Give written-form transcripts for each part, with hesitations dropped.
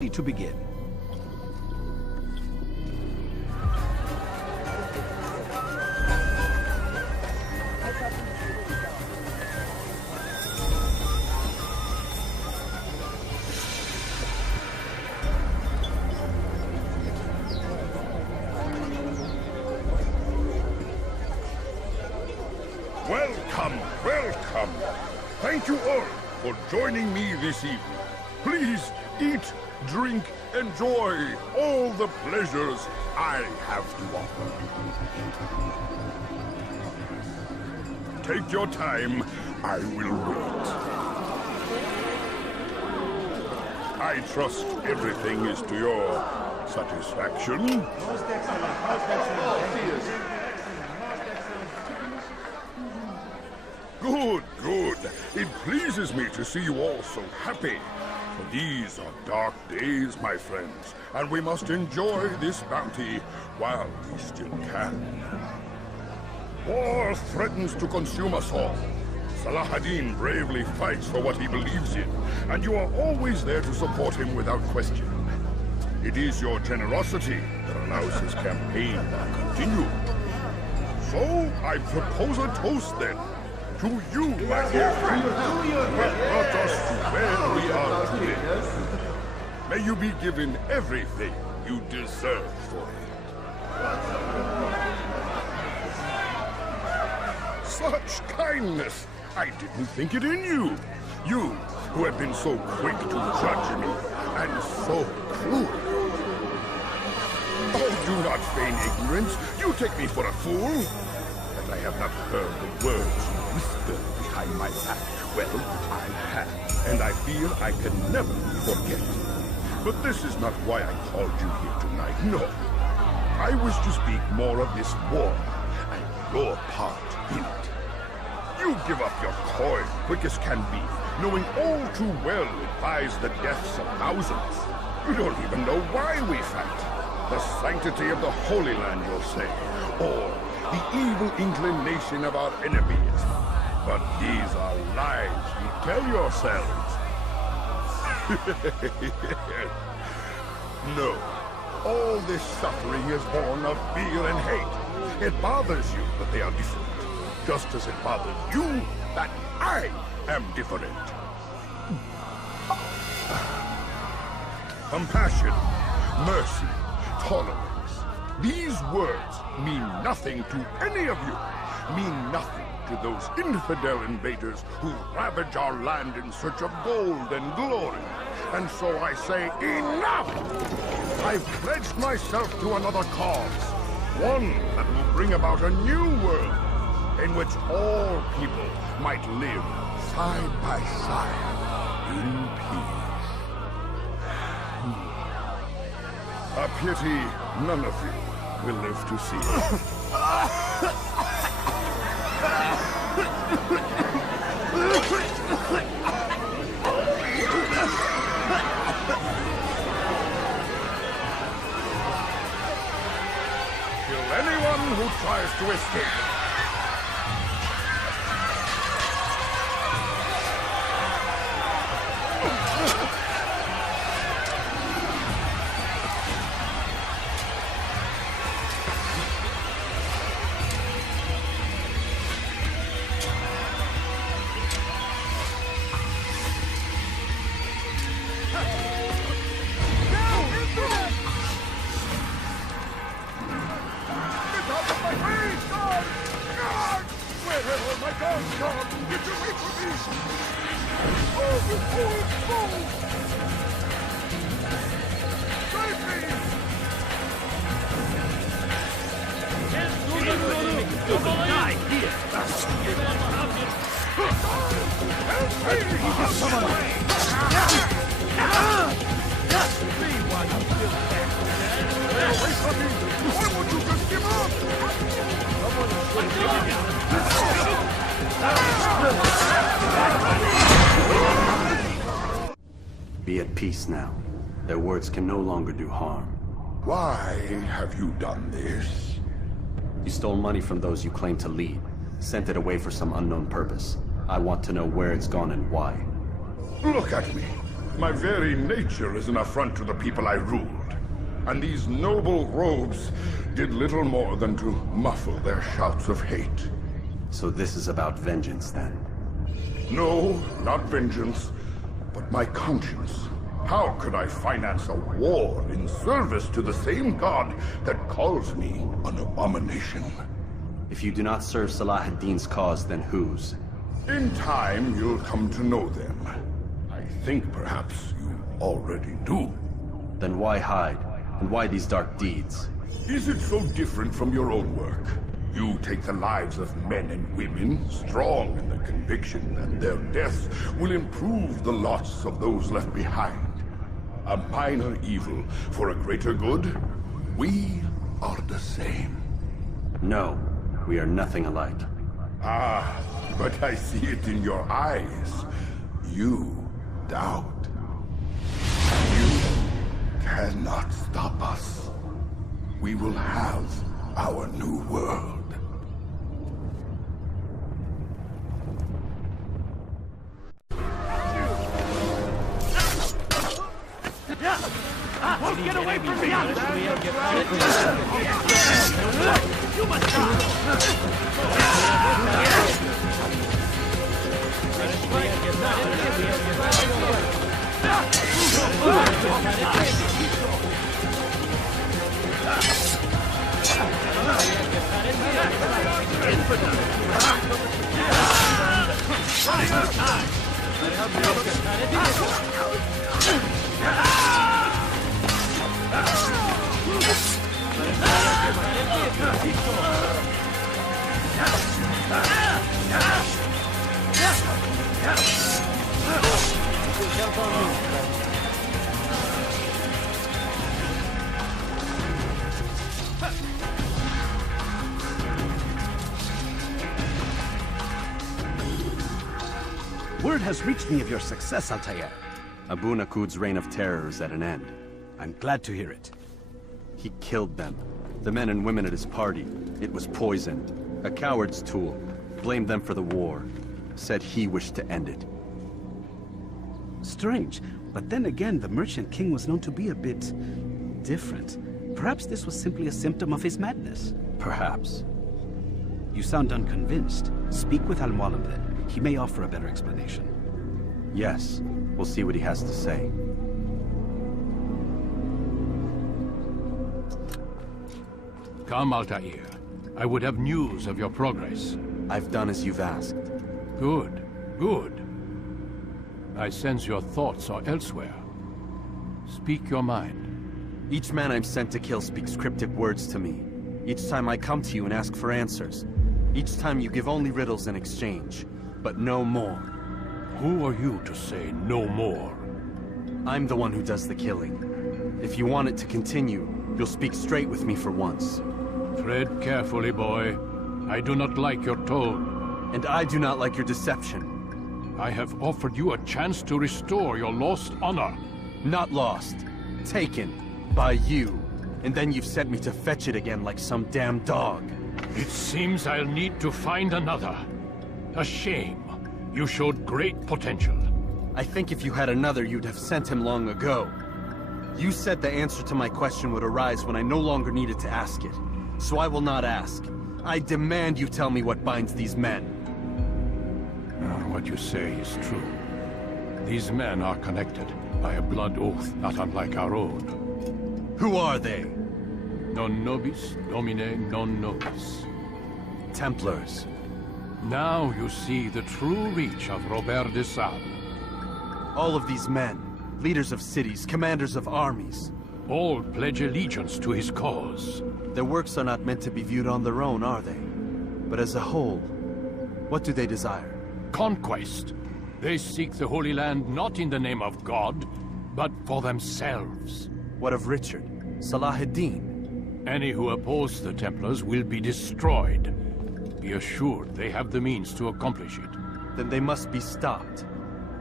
To begin. Welcome, welcome. Thank you all for joining me this evening. Please eat, drink, enjoy all the pleasures I have to offer. Take your time, I will wait. I trust everything is to your satisfaction. Good, good. It pleases me to see you all so happy. For these are dark days, my friends, and we must enjoy this bounty while we still can. War threatens to consume us all. Salah-ad-Din bravely fights for what he believes in, and you are always there to support him without question. It is your generosity that allows his campaign to continue. So, I propose a toast then. To you, my dear friend, who have brought us to where we are today. May you be given everything you deserve for it. Such kindness! I didn't think it in you. You, who have been so quick to judge me, and so cruel. Oh, do not feign ignorance. You take me for a fool. I have not heard the words you whisper behind my back. Well, I have, and I fear I can never forget. But this is not why I called you here tonight, no. I wish to speak more of this war, and your part in it. You give up your coin quick as can be, knowing all too well it buys the deaths of thousands. You don't even know why we fight. The sanctity of the Holy Land, you'll say, or the evil inclination of our enemies. But these are lies you tell yourselves. No. All this suffering is born of fear and hate. It bothers you that they are different, just as it bothers you that I am different. Compassion, mercy, tolerance. These words mean nothing to any of you, mean nothing to those infidel invaders who ravage our land in search of gold and glory. And so I say, enough! I've pledged myself to another cause, one that will bring about a new world in which all people might live side by side in peace. A pity none of you will live to see it. Kill anyone who tries to escape. Be at peace now. Their words can no longer do harm. Why have you done this? You stole money from those you claim to lead, sent it away for some unknown purpose. I want to know where it's gone and why. Look at me. My very nature is an affront to the people I ruled. And these noble robes did little more than to muffle their shouts of hate. So this is about vengeance, then? No, not vengeance, but my conscience. How could I finance a war in service to the same god that calls me an abomination? If you do not serve Salah ad-Din's cause, then whose? In time, you'll come to know them. I think perhaps you already do. Then why hide? And why these dark deeds? Is it so different from your own work? You take the lives of men and women, strong in the conviction that their deaths will improve the lots of those left behind. A minor evil for a greater good? We are the same. No, we are nothing alike. Ah, but I see it in your eyes. You doubt. You cannot stop us. We will have our new world. Get away from me! You must Word has reached me of your success, Altair. Abu Nakud's reign of terror is at an end. I'm glad to hear it. He killed them. The men and women at his party. It was poisoned. A coward's tool. Blamed them for the war. Said he wished to end it. Strange, but then again, the Merchant King was known to be a bit different. Perhaps this was simply a symptom of his madness. Perhaps. You sound unconvinced. Speak with Al-Mualim then. He may offer a better explanation. Yes. We'll see what he has to say. Come, Altair. I would have news of your progress. I've done as you've asked. Good, good. I sense your thoughts are elsewhere. Speak your mind. Each man I'm sent to kill speaks cryptic words to me. Each time I come to you and ask for answers. Each time you give only riddles in exchange. But no more. Who are you to say no more? I'm the one who does the killing. If you want it to continue, you'll speak straight with me for once. Tread carefully, boy. I do not like your tone. And I do not like your deception. I have offered you a chance to restore your lost honor. Not lost. Taken. By you. And then you've sent me to fetch it again like some damn dog. It seems I'll need to find another. A shame. You showed great potential. I think if you had another, you'd have sent him long ago. You said the answer to my question would arise when I no longer needed to ask it. So I will not ask. I demand you tell me what binds these men. What you say is true. These men are connected by a blood oath not unlike our own. Who are they? Non nobis, domine non nobis. Templars. Now you see the true reach of Robert de Sable. All of these men, leaders of cities, commanders of armies. All pledge allegiance to his cause. Their works are not meant to be viewed on their own, are they? But as a whole, what do they desire? Conquest. They seek the Holy Land not in the name of God, but for themselves. What of Richard? Salah ad-Din? Any who oppose the Templars will be destroyed. Be assured they have the means to accomplish it. Then they must be stopped.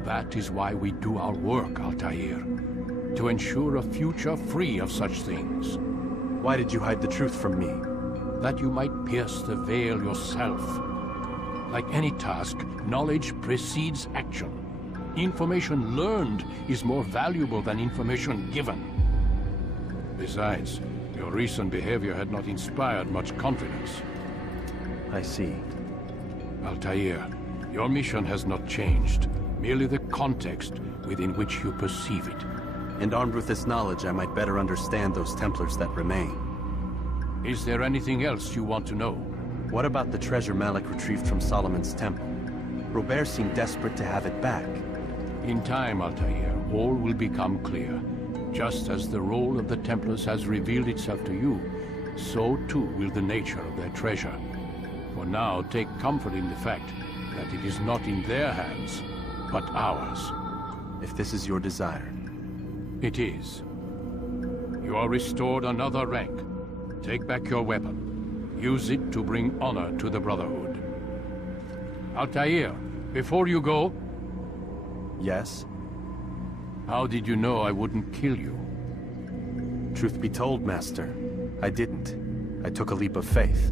That is why we do our work, Altair. To ensure a future free of such things. Why did you hide the truth from me? That you might pierce the veil yourself. Like any task, knowledge precedes action. Information learned is more valuable than information given. Besides, your recent behavior had not inspired much confidence. I see. Altair, your mission has not changed. Merely the context within which you perceive it. And armed with this knowledge, I might better understand those Templars that remain. Is there anything else you want to know? What about the treasure Malik retrieved from Solomon's temple? Robert seemed desperate to have it back. In time, Altair, all will become clear. Just as the role of the Templars has revealed itself to you, so too will the nature of their treasure. For now, take comfort in the fact that it is not in their hands, but ours. If this is your desire. It is. You are restored another rank. Take back your weapon. Use it to bring honor to the Brotherhood. Altair, before you go... Yes? How did you know I wouldn't kill you? Truth be told, Master, I didn't. I took a leap of faith.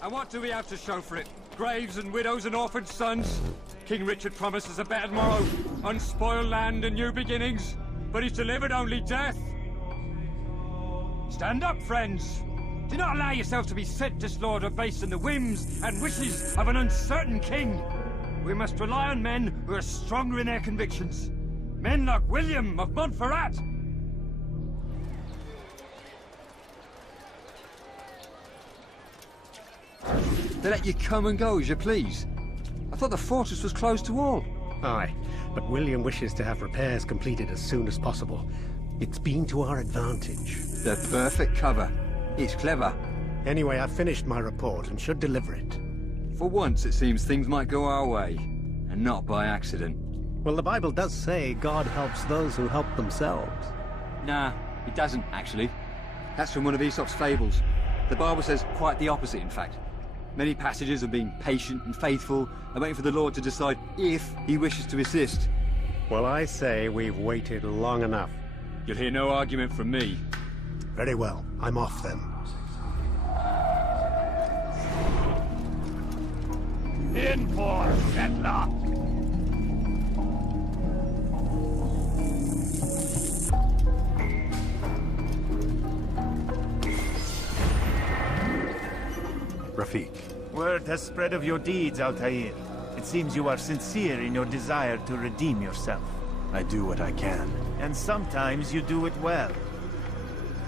And what do we have to show for it? Graves and widows and orphaned sons? King Richard promises a better tomorrow, unspoiled land and new beginnings, but he's delivered only death. Stand up, friends. Do not allow yourselves to be sent to slaughter based on the whims and wishes of an uncertain king. We must rely on men who are stronger in their convictions. Men like William of Montferrat. They let you come and go as you please. I thought the fortress was closed to all. Aye, but William wishes to have repairs completed as soon as possible. It's been to our advantage. The perfect cover. It's clever. Anyway, I've finished my report and should deliver it. For once, it seems things might go our way, and not by accident. Well, the Bible does say God helps those who help themselves. Nah, it doesn't, actually. That's from one of Aesop's fables. The Bible says quite the opposite, in fact. Many passages of being patient and faithful and waiting for the Lord to decide if he wishes to assist. Well, I say we've waited long enough. You'll hear no argument from me. Very well. I'm off then. In for settler! Rafik. Word has spread of your deeds, Altair. It seems you are sincere in your desire to redeem yourself. I do what I can. And sometimes you do it well.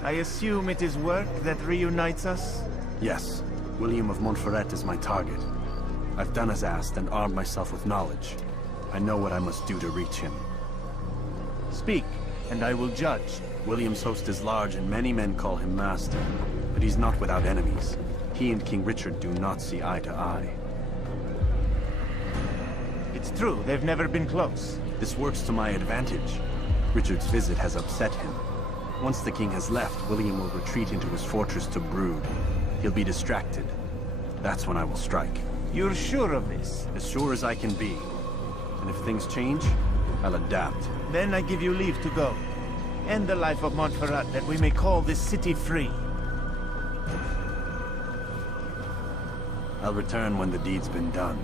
I assume it is work that reunites us? Yes. William of Montferrat is my target. I've done as asked and armed myself with knowledge. I know what I must do to reach him. Speak, and I will judge. William's host is large and many men call him master. But he's not without enemies. He and King Richard do not see eye to eye. It's true, they've never been close. This works to my advantage. Richard's visit has upset him. Once the king has left, William will retreat into his fortress to brood. He'll be distracted. That's when I will strike. You're sure of this? As sure as I can be. And if things change, I'll adapt. Then I give you leave to go. End the life of Montferrat, that we may call this city free. I'll return when the deed's been done.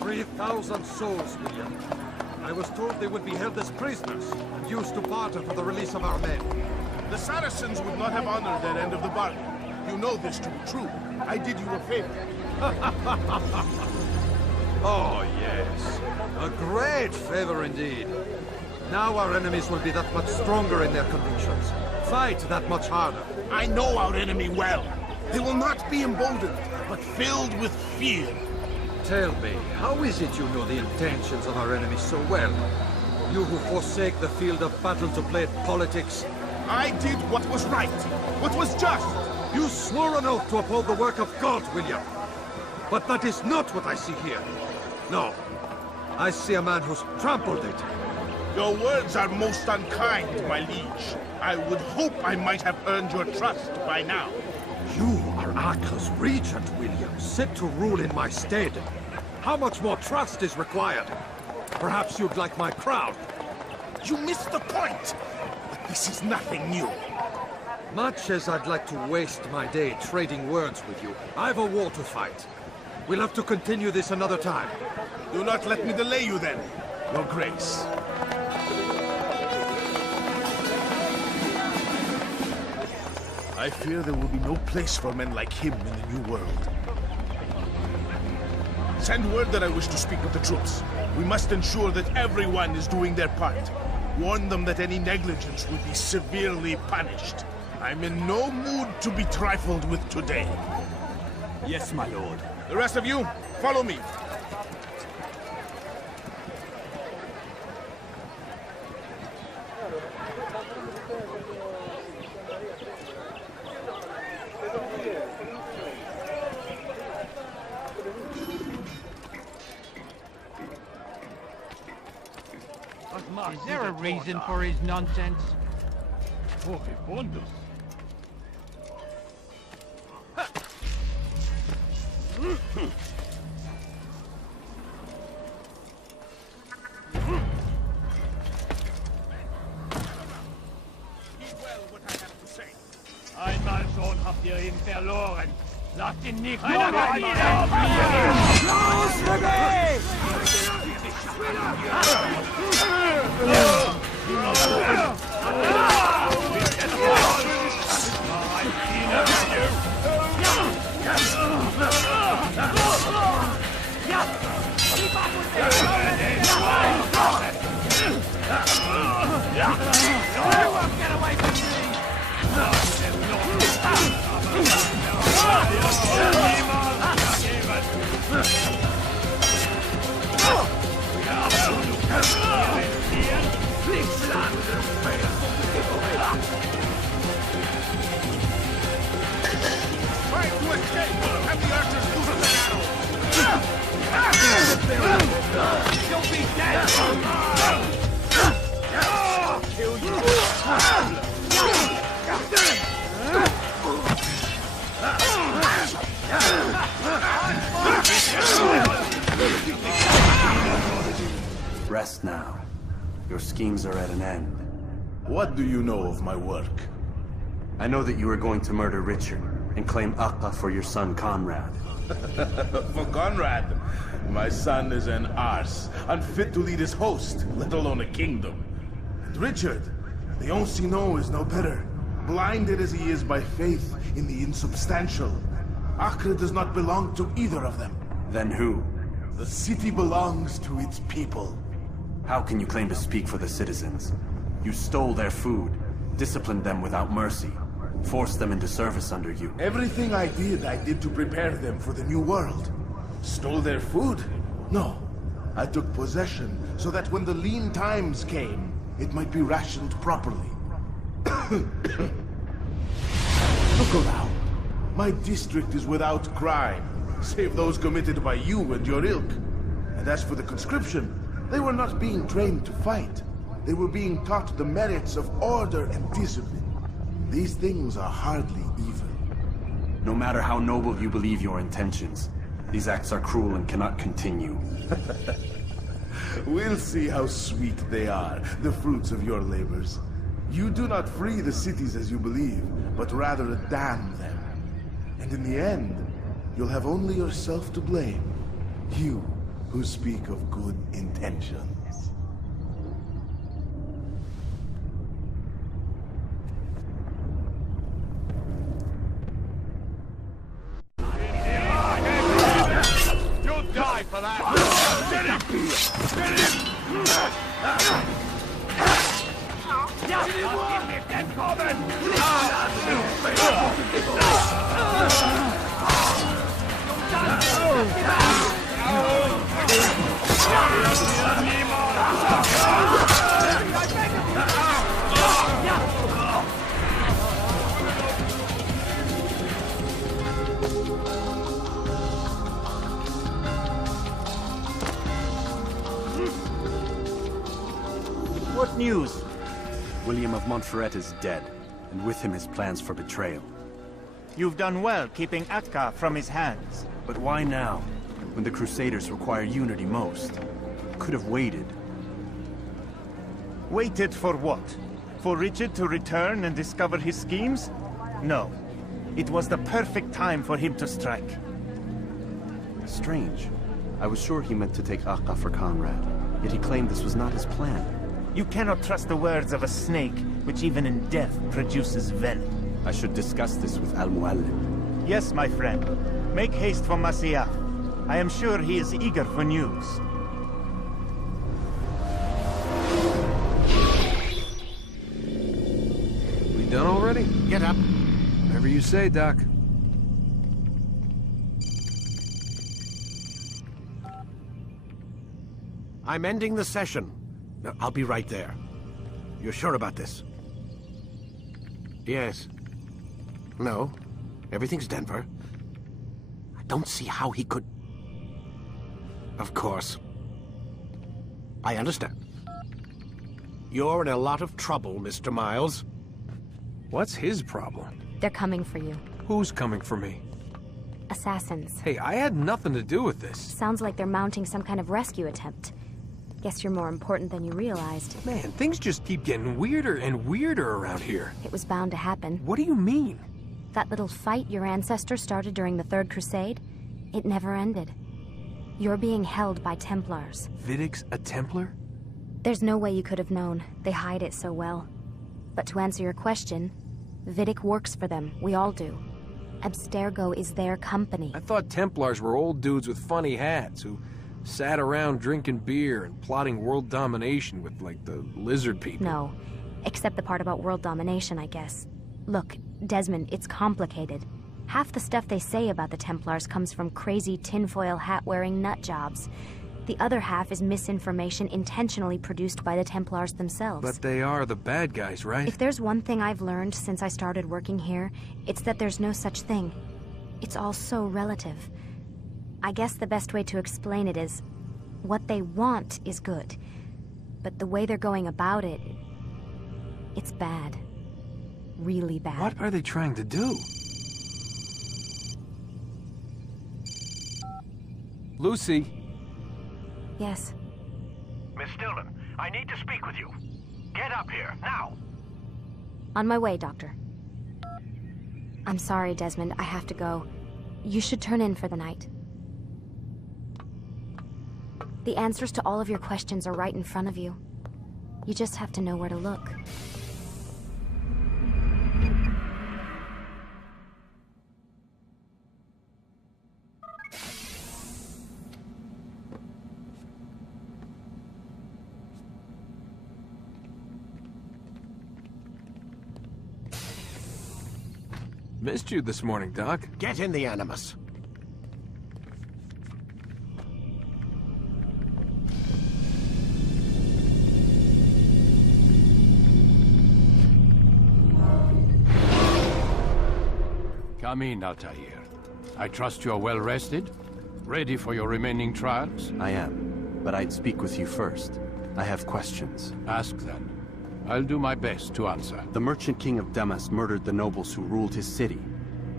"3,000 souls, William. I was told they would be held as prisoners and used to barter for the release of our men." The Saracens would not have honored their end of the bargain. You know this to be true. I did you a favor. Oh, yes. A great favor indeed. Now our enemies will be that much stronger in their convictions. Fight that much harder. I know our enemy well. They will not be emboldened, but filled with fear. Tell me, how is it you know the intentions of our enemies so well? You who forsake the field of battle to play at politics. I did what was right, what was just. You swore an oath to uphold the work of God, William. But that is not what I see here. No. I see a man who's trampled it. Your words are most unkind, my liege. I would hope I might have earned your trust by now. You are Acre's regent, William, set to rule in my stead. How much more trust is required? Perhaps you'd like my crown? You missed the point! This is nothing new. Much as I'd like to waste my day trading words with you, I've a war to fight. We'll have to continue this another time. Do not let me delay you then, Your Grace. I fear there will be no place for men like him in the New World. Send word that I wish to speak with the troops. We must ensure that everyone is doing their part. Warn them that any negligence will be severely punished. I'm in no mood to be trifled with today. Yes, my lord. The rest of you, follow me. Is there a reason for his nonsense? Einmal schon habt ihr ihn verloren. Lasst ihn nicht Try to escape! Have the archers move with an arrow! You'll be dead! I'll kill you! Rest now. Your schemes are at an end. What do you know of my work? I know that you are going to murder Richard and claim Akka for your son Conrad. For Conrad, my son is an arse, unfit to lead his host, let alone a kingdom. And Richard, the Ancient is no better, blinded as he is by faith in the insubstantial. Acre does not belong to either of them. Then who? The city belongs to its people. How can you claim to speak for the citizens? You stole their food, disciplined them without mercy, forced them into service under you. Everything I did to prepare them for the new world. Stole their food? No. I took possession so that when the lean times came, it might be rationed properly. Look around. My district is without crime, save those committed by you and your ilk. And as for the conscription, they were not being trained to fight. They were being taught the merits of order and discipline. These things are hardly evil. No matter how noble you believe your intentions, these acts are cruel and cannot continue. We'll see how sweet they are, the fruits of your labors. You do not free the cities as you believe, but rather damn them. And in the end, you'll have only yourself to blame. You who speak of good intentions. You'll die for that! Get him! Get him! news? William of Montferrat is dead, and with him his plans for betrayal. You've done well keeping Akka from his hands. But why now, when the Crusaders require unity most? Could have waited. Waited for what? For Richard to return and discover his schemes? No. It was the perfect time for him to strike. Strange. I was sure he meant to take Akka for Conrad, yet he claimed this was not his plan. You cannot trust the words of a snake, which even in death produces venom. I should discuss this with Al-Muallim. Yes, my friend. Make haste for Masyaf. I am sure he is eager for news. We done already? Get up. Whatever you say, Doc. I'm ending the session. No, I'll be right there. You're sure about this? Yes. No. Everything's Denver. I don't see how he could... Of course. I understand. You're in a lot of trouble, Mr. Miles. What's his problem? They're coming for you. Who's coming for me? Assassins. Hey, I had nothing to do with this. Sounds like they're mounting some kind of rescue attempt. Guess you're more important than you realized. Man, things just keep getting weirder and weirder around here. It was bound to happen. What do you mean? That little fight your ancestor started during the Third Crusade, it never ended. You're being held by Templars. Vidic's a Templar? There's no way you could have known. They hide it so well. But to answer your question, Vidic works for them. We all do. Abstergo is their company. I thought Templars were old dudes with funny hats who sat around drinking beer and plotting world domination with, like, the lizard people. No. Except the part about world domination, I guess. Look, Desmond, it's complicated. Half the stuff they say about the Templars comes from crazy tinfoil hat-wearing nut jobs. The other half is misinformation intentionally produced by the Templars themselves. But they are the bad guys, right? If there's one thing I've learned since I started working here, it's that there's no such thing. It's all so relative. I guess the best way to explain it is, what they want is good. But the way they're going about it, it's bad. Really bad. What are they trying to do? Lucy? Yes. Miss Stillman, I need to speak with you. Get up here, now! On my way, Doctor. I'm sorry, Desmond. I have to go. You should turn in for the night. The answers to all of your questions are right in front of you. You just have to know where to look. Missed you this morning, Doc. Get in the Animus. Come in, Altair. I trust you're well rested? Ready for your remaining trials? I am, but I'd speak with you first. I have questions. Ask then. I'll do my best to answer. The merchant king of Damas murdered the nobles who ruled his city.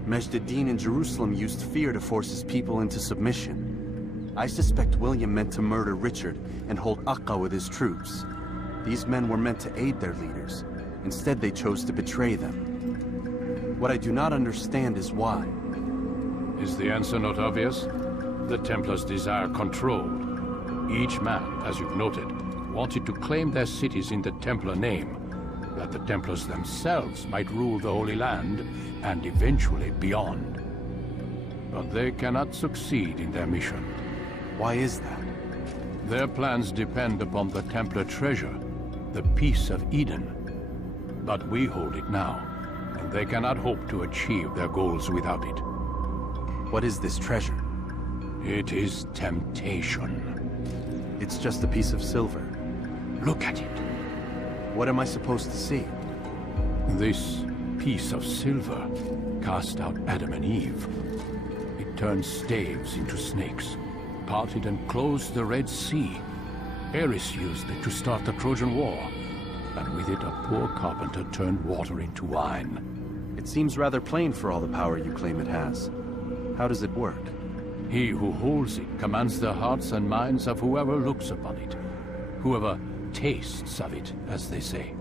Majd-ad-Din in Jerusalem used fear to force his people into submission. I suspect William meant to murder Richard and hold Akka with his troops. These men were meant to aid their leaders. Instead, they chose to betray them. What I do not understand is why. Is the answer not obvious? The Templars desire control. Each man, as you've noted, wanted to claim their cities in the Templar name, that the Templars themselves might rule the Holy Land, and eventually beyond. But they cannot succeed in their mission. Why is that? Their plans depend upon the Templar treasure, the Peace of Eden. But we hold it now, and they cannot hope to achieve their goals without it. What is this treasure? It is temptation. It's just a piece of silver. Look at it. What am I supposed to see? This piece of silver cast out Adam and Eve. It turned staves into snakes, parted and closed the Red Sea. Ares used it to start the Trojan War. and with it a poor carpenter turned water into wine. It seems rather plain for all the power you claim it has. How does it work? He who holds it commands the hearts and minds of whoever looks upon it. Whoever tastes of it, as they say.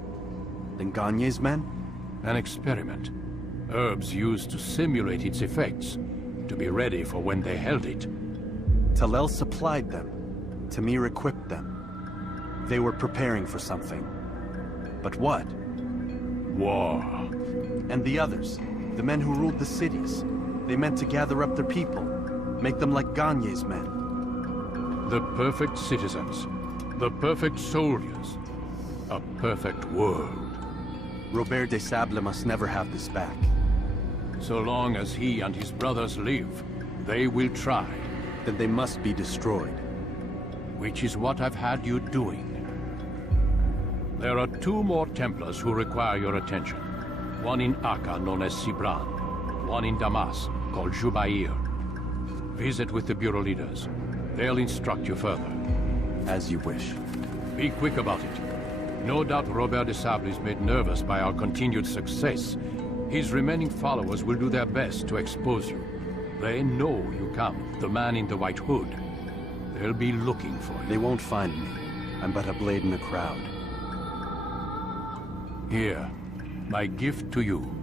Then Gagne's men? An experiment. Herbs used to simulate its effects, to be ready for when they held it. Talel supplied them. Tamir equipped them. They were preparing for something. But what? War. And the others, the men who ruled the cities, they meant to gather up their people, make them like Gagne's men. The perfect citizens, the perfect soldiers, a perfect world. Robert des Sables must never have this back. So long as he and his brothers live, they will try. Then they must be destroyed. Which is what I've had you doing. There are 2 more Templars who require your attention. One in Akka, known as Sibran. One in Damas, called Jubair. Visit with the Bureau leaders. They'll instruct you further. As you wish. Be quick about it. No doubt Robert des Sables is made nervous by our continued success. His remaining followers will do their best to expose you. They know you come, the man in the white hood. They'll be looking for you. They won't find me. I'm but a blade in the crowd. Here, my gift to you,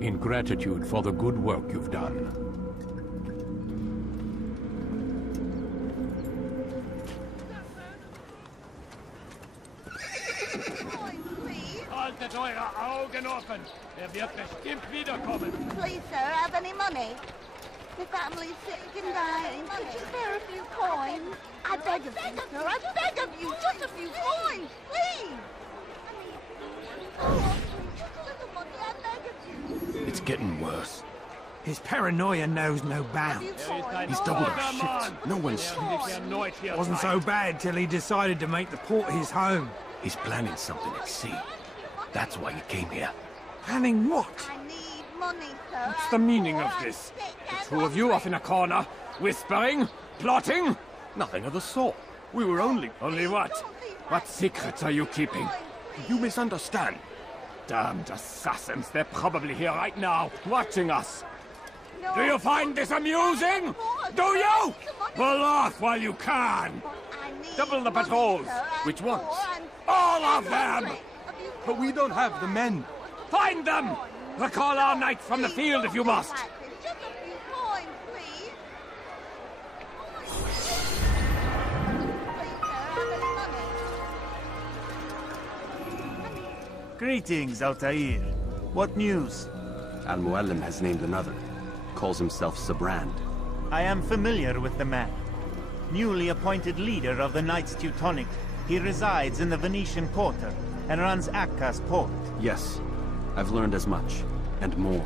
in gratitude for the good work you've done. Haltet eure Augen offen! Wird bestimmt wiederkommen! Please, sir, have any money? The family's sick and dying. Could you spare a few coins? I beg of you, sir. I beg of you. Just a few coins, please. Oh, please, just a little money. I beg of you. It's getting worse. His paranoia knows no bounds. He's doubled our shifts. No one sleeps. Wasn't so bad till he decided to make the port his home. He's planning something at sea. That's why he came here. Planning what? I need money, sir. What's the meaning of this? The 2 of you off in a corner, whispering, plotting? Nothing of the sort. We were only... Only what? What secrets are you keeping? You misunderstand. Damned assassins, they're probably here right now, watching us. Do you find this amusing? Do you? Pull off while you can. Double the patrols. Which ones? All of them! But we don't have the men. Find them! Recall our knights from the field if you must. Just a few coins, please. Please, sir, have any money? Greetings, Altair. What news? Al-Mualim has named another. Calls himself Sabrand. I am familiar with the man. Newly appointed leader of the Knights Teutonic, he resides in the Venetian Quarter and runs Akka's port. Yes, I've learned as much, and more.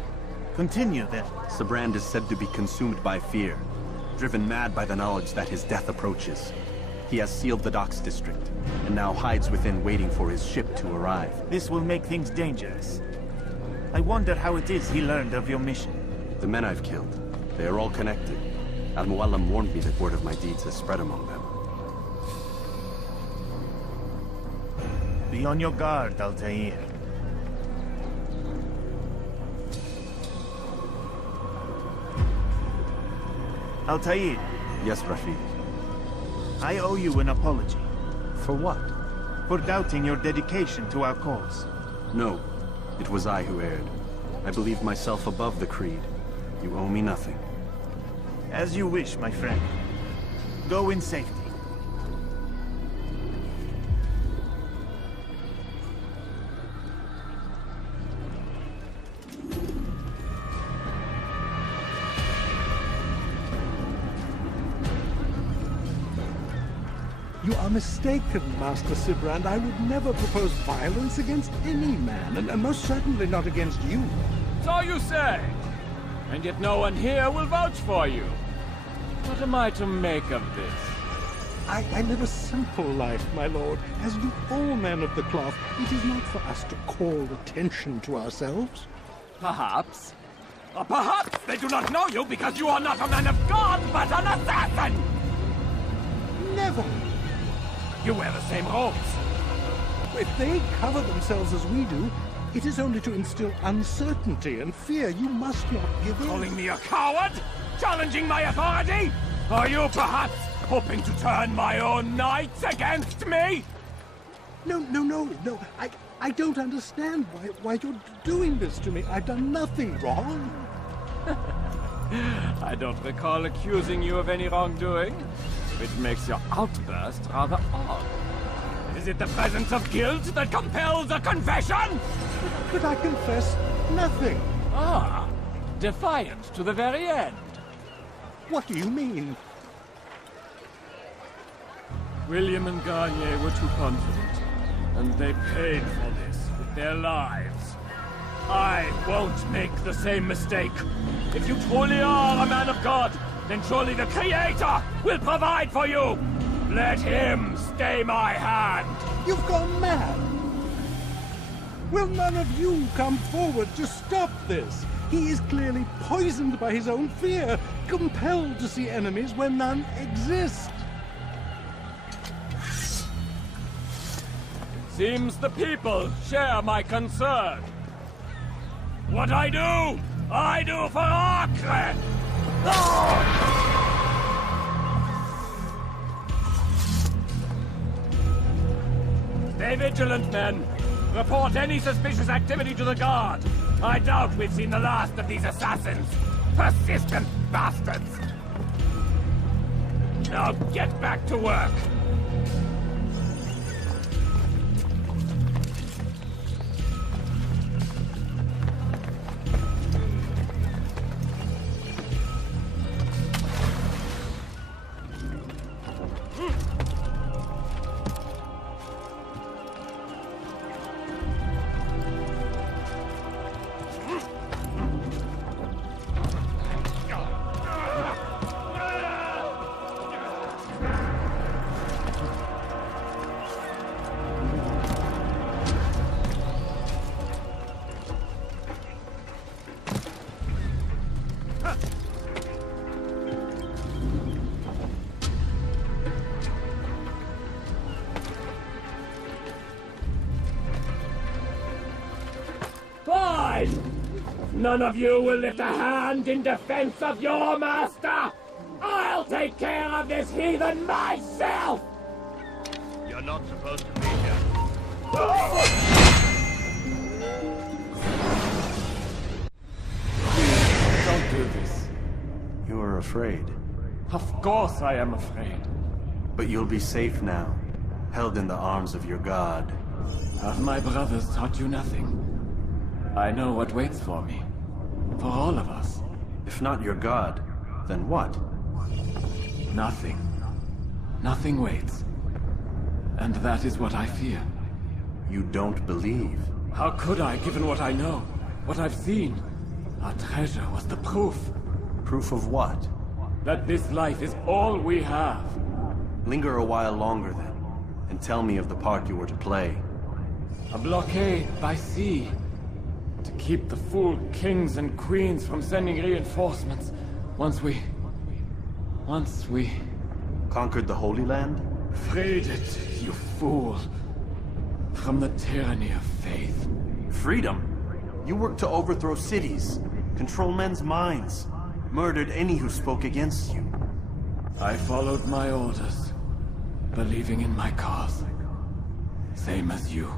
Continue then. Sabrand is said to be consumed by fear, driven mad by the knowledge that his death approaches. He has sealed the docks district, and now hides within waiting for his ship to arrive. This will make things dangerous. I wonder how it is he learned of your mission. The men I've killed, they are all connected. Al-Mualim warned me that word of my deeds has spread among them. Be on your guard, Altair. Altair. Yes, Rafid. I owe you an apology. For what? For doubting your dedication to our cause. No, it was I who erred. I believed myself above the creed. You owe me nothing. As you wish, my friend. Go in safety. You are mistaken, Master Sibrand. I would never propose violence against any man, and most certainly not against you. So you say. And yet no one here will vouch for you. What am I to make of this? I live a simple life, my lord, as do all men of the cloth. It is not for us to call attention to ourselves. Perhaps. Or perhaps they do not know you because you are not a man of God, but an assassin! Never. You wear the same robes. If they cover themselves as we do, it is only to instill uncertainty and fear. You must not give in. Calling me a coward? Challenging my authority? Are you perhaps hoping to turn my own knights against me? No. I don't understand why you're doing this to me. I've done nothing wrong. I don't recall accusing you of any wrongdoing, which makes your outburst rather odd. Is it the presence of guilt that compels a confession? But I confess nothing. Ah, defiant to the very end. What do you mean? William and Garnier were too confident, and they paid for this with their lives. I won't make the same mistake. If you truly are a man of God, then surely the Creator will provide for you. Let him stay my hand. You've gone mad. Will none of you come forward to stop this? He is clearly poisoned by his own fear, compelled to see enemies where none exist. Seems the people share my concern. What I do for Acre! Stay vigilant, men. Report any suspicious activity to the guard. I doubt we've seen the last of these assassins. Persistent bastards! Now get back to work. None of you will lift a hand in defense of your master! I'll take care of this heathen myself! You're not supposed to be here. Don't do this. You are afraid. Of course I am afraid. But you'll be safe now, held in the arms of your god. Have my brothers taught you nothing? I know what waits for me. For all of us. If not your god, then what? Nothing. Nothing waits. And that is what I fear. You don't believe? How could I, given what I know? What I've seen? Our treasure was the proof. Proof of what? That this life is all we have. Linger a while longer then, and tell me of the part you were to play. A blockade by sea. To keep the fool kings and queens from sending reinforcements. Once we... Conquered the Holy Land? Freed it, you fool. From the tyranny of faith. Freedom? You worked to overthrow cities, control men's minds, murdered any who spoke against you. I followed my orders, believing in my cause. Same as you.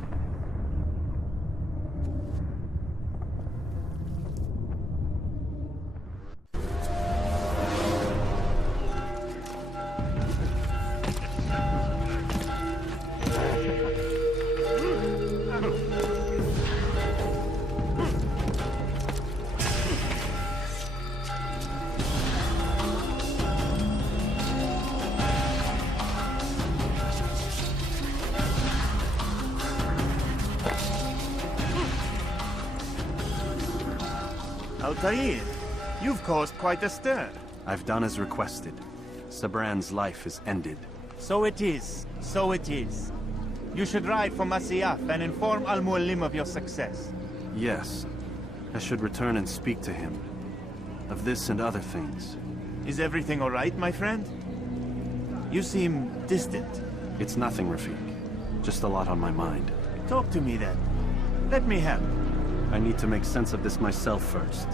Altair, you've caused quite a stir. I've done as requested. Sabran's life is ended. So it is. So it is. You should ride for Masyaf and inform Al-Mualim of your success. Yes. I should return and speak to him. Of this and other things. Is everything all right, my friend? You seem distant. It's nothing, Rafik. Just a lot on my mind. Talk to me then. Let me help. I need to make sense of this myself first.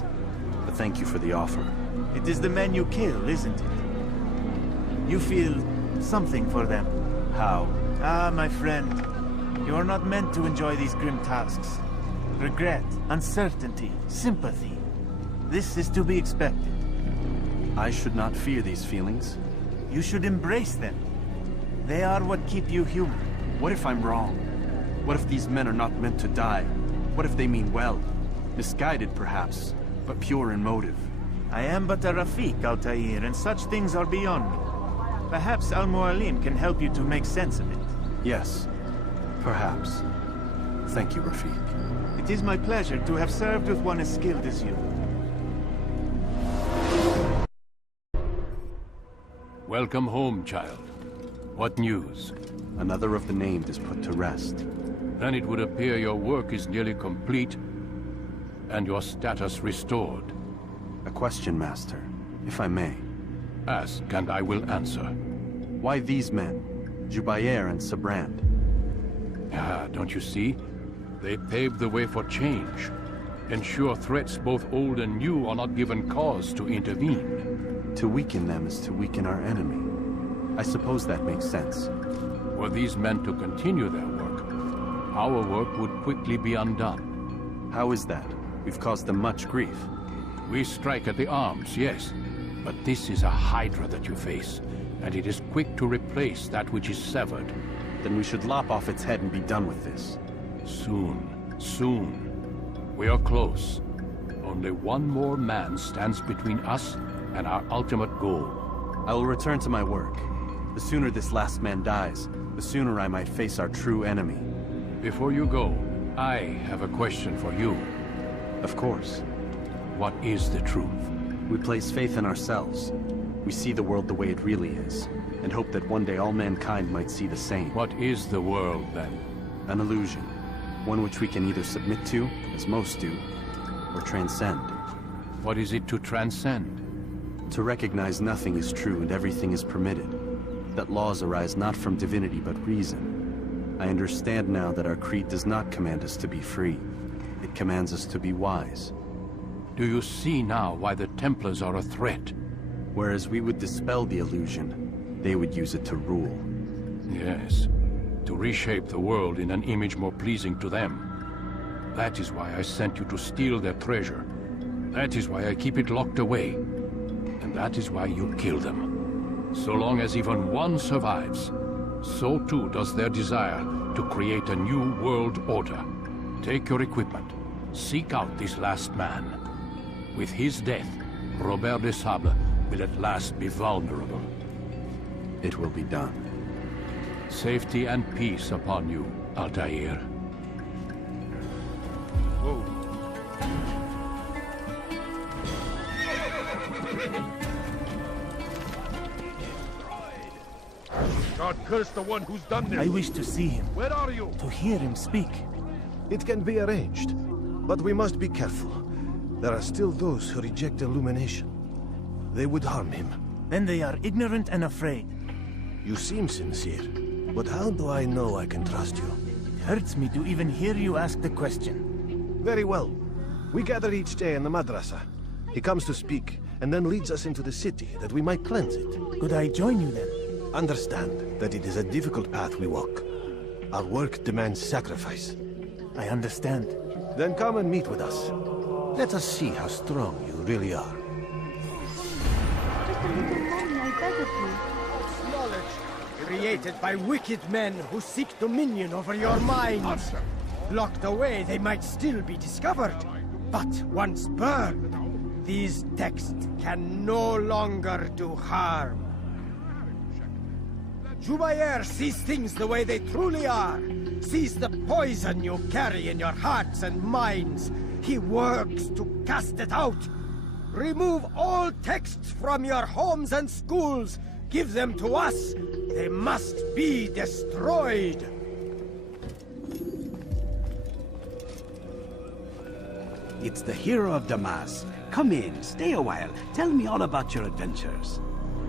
But thank you for the offer. It is the men you kill, isn't it? You feel something for them. How? Ah, my friend. You are not meant to enjoy these grim tasks. Regret, uncertainty, sympathy. This is to be expected. I should not fear these feelings. You should embrace them. They are what keep you human. What if I'm wrong? What if these men are not meant to die? What if they mean well? Misguided, perhaps, but pure in motive. I am but a Rafik, Altair, and such things are beyond me. Perhaps Al-Mualim can help you to make sense of it. Yes, perhaps. Thank you, Rafik. It is my pleasure to have served with one as skilled as you. Welcome home, child. What news? Another of the named is put to rest. Then it would appear your work is nearly complete, and your status restored. A question, Master, if I may. Ask, and I will answer. Why these men? Jubayer and Sabrand? Ah, don't you see? They paved the way for change. Ensure threats both old and new are not given cause to intervene. To weaken them is to weaken our enemy. I suppose that makes sense. Were these men to continue their work, our work would quickly be undone. How is that? We've caused them much grief. We strike at the arms, yes. But this is a hydra that you face, and it is quick to replace that which is severed. Then we should lop off its head and be done with this. Soon, soon. We are close. Only one more man stands between us and our ultimate goal. I will return to my work. The sooner this last man dies, the sooner I might face our true enemy. Before you go, I have a question for you. Of course. What is the truth? We place faith in ourselves. We see the world the way it really is, and hope that one day all mankind might see the same. What is the world, then? An illusion. One which we can either submit to, as most do, or transcend. What is it to transcend? To recognize nothing is true and everything is permitted. That laws arise not from divinity but reason. I understand now that our creed does not command us to be free. It commands us to be wise. Do you see now why the Templars are a threat? Whereas we would dispel the illusion, they would use it to rule. Yes, to reshape the world in an image more pleasing to them. That is why I sent you to steal their treasure. That is why I keep it locked away. And that is why you kill them. So long as even one survives, so too does their desire to create a new world order. Take your equipment. Seek out this last man. With his death, Robert de Sable will at last be vulnerable. It will be done. Safety and peace upon you, Altair. Whoa. God curse the one who's done this. I wish to see him. Where are you? To hear him speak. It can be arranged, but we must be careful. There are still those who reject illumination. They would harm him. Then they are ignorant and afraid. You seem sincere, but how do I know I can trust you? It hurts me to even hear you ask the question. Very well. We gather each day in the madrasa. He comes to speak, and then leads us into the city, that we might cleanse it. Could I join you then? Understand that it is a difficult path we walk. Our work demands sacrifice. I understand. Then come and meet with us. Let us see how strong you really are. Just a little money, I beg of you. False knowledge, created by wicked men who seek dominion over your minds. Locked away, they might still be discovered. But once burned, these texts can no longer do harm. Jubayer sees things the way they truly are. Sees the poison you carry in your hearts and minds. He works to cast it out. Remove all texts from your homes and schools. Give them to us. They must be destroyed. It's the hero of Damas. Come in, stay a while. Tell me all about your adventures.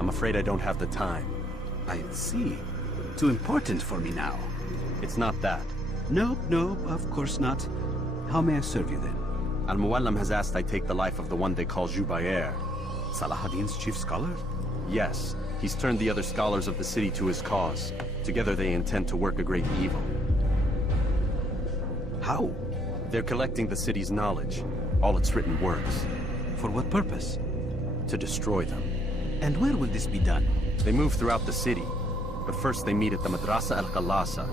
I'm afraid I don't have the time. I see. Too important for me now. It's not that. No, of course not. How may I serve you then? Al-Muallim has asked I take the life of the one they call Jubair. Salahadin's chief scholar? Yes. He's turned the other scholars of the city to his cause. Together they intend to work a great evil. How? They're collecting the city's knowledge, all its written works. For what purpose? To destroy them. And where will this be done? They move throughout the city, but first they meet at the Madrasa al-Qalasa.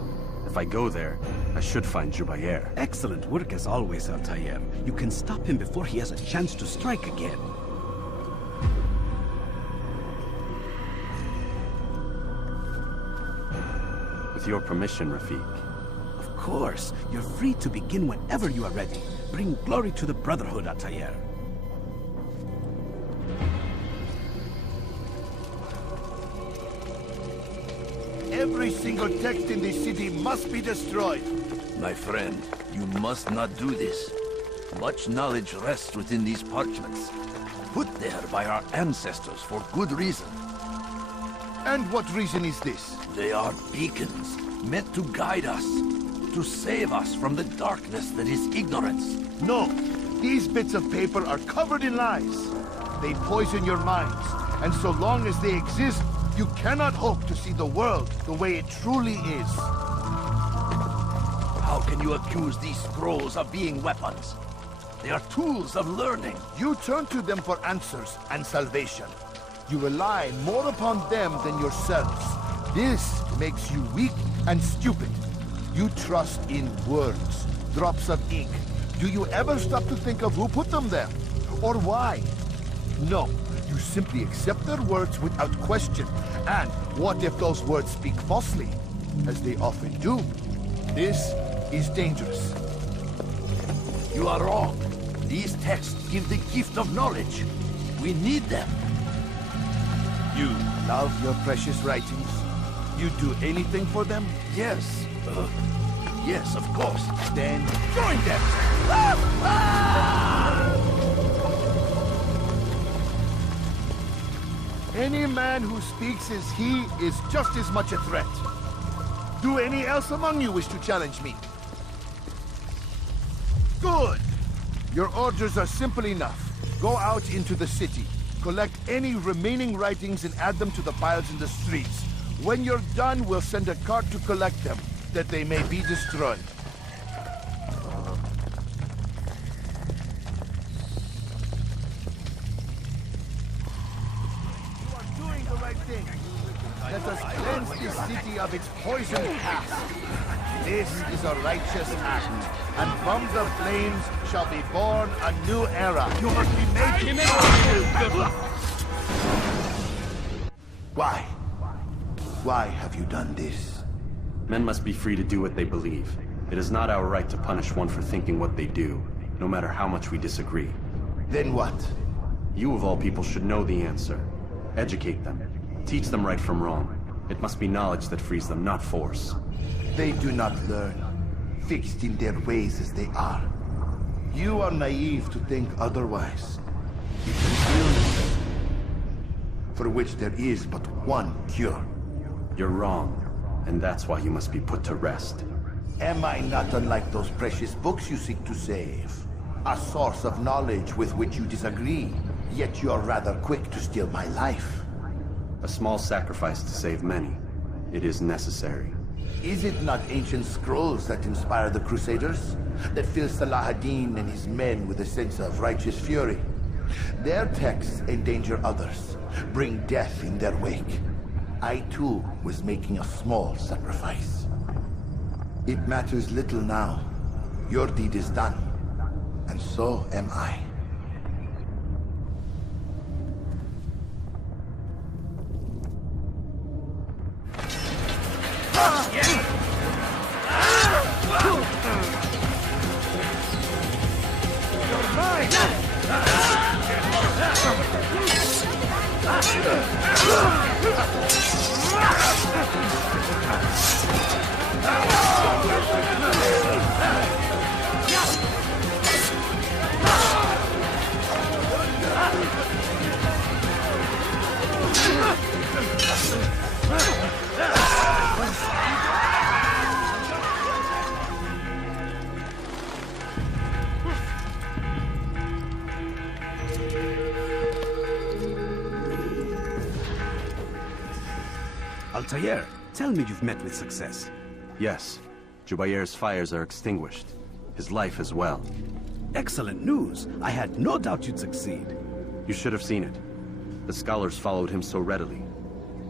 If I go there, I should find Jubair. Excellent work as always, Altair. You can stop him before he has a chance to strike again. With your permission, Rafiq. Of course. You're free to begin whenever you are ready. Bring glory to the Brotherhood, Altair. Every single text in this city must be destroyed. My friend, you must not do this. Much knowledge rests within these parchments, put there by our ancestors for good reason. And what reason is this? They are beacons, meant to guide us, to save us from the darkness that is ignorance. No, these bits of paper are covered in lies. They poison your minds, and so long as they exist, you cannot hope to see the world the way it truly is. How can you accuse these scrolls of being weapons? They are tools of learning. You turn to them for answers and salvation. You rely more upon them than yourselves. This makes you weak and stupid. You trust in words, drops of ink. Do you ever stop to think of who put them there? Or why? No. You simply accept their words without question. And what if those words speak falsely? As they often do. This is dangerous. You are wrong. These texts give the gift of knowledge. We need them. You love your precious writings? You'd do anything for them? Yes. Yes, of course. Then join them! Any man who speaks as he is just as much a threat. Do any else among you wish to challenge me? Good! Your orders are simple enough. Go out into the city, collect any remaining writings and add them to the piles in the streets. When you're done, we'll send a cart to collect them, that they may be destroyed. Let us cleanse this city of its poisoned past. This is a righteous act, and from the flames shall be born a new era. You must be made to Why? Why have you done this? Men must be free to do what they believe. It is not our right to punish one for thinking what they do, no matter how much we disagree. Then what? You of all people should know the answer. Educate them. Teach them right from wrong. It must be knowledge that frees them, not force. They do not learn, fixed in their ways as they are. You are naive to think otherwise. It is illness, for which there is but one cure. You're wrong, and that's why you must be put to rest. Am I not unlike those precious books you seek to save? A source of knowledge with which you disagree, yet you're rather quick to steal my life. A small sacrifice to save many. It is necessary. Is it not ancient scrolls that inspire the Crusaders? That fill Saladin and his men with a sense of righteous fury? Their texts endanger others, bring death in their wake. I too was making a small sacrifice. It matters little now. Your deed is done, and so am I. Altair, tell me you've met with success. Yes. Jubair's fires are extinguished. His life as well. Excellent news. I had no doubt you'd succeed. You should have seen it. The scholars followed him so readily.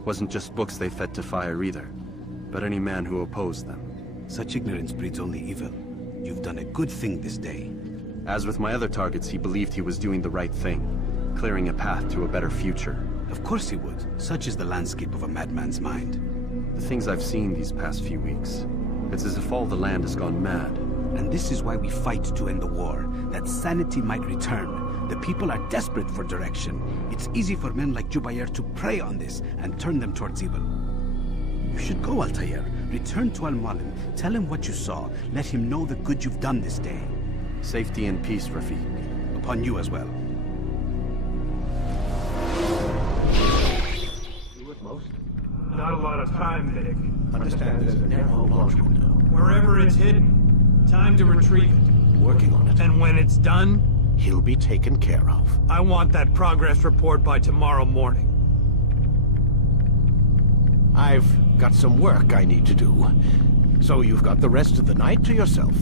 Wasn't just books they fed to fire either, but any man who opposed them. Such ignorance breeds only evil. You've done a good thing this day. As with my other targets, he believed he was doing the right thing, clearing a path to a better future. Of course he would. Such is the landscape of a madman's mind. The things I've seen these past few weeks, it's as if all the land has gone mad. And this is why we fight to end the war, that sanity might return. The people are desperate for direction. It's easy for men like Jubair to prey on this and turn them towards evil. You should go, Altair. Return to Al-Mualim. Tell him what you saw. Let him know the good you've done this day. Safety and peace, Rafiq. Upon you as well. Not a lot of time, Vic. Understand there's a narrow launch window. Wherever it's hidden, time to retrieve it. Working on it. And when it's done, he'll be taken care of. I want that progress report by tomorrow morning. I've got some work I need to do. So you've got the rest of the night to yourself.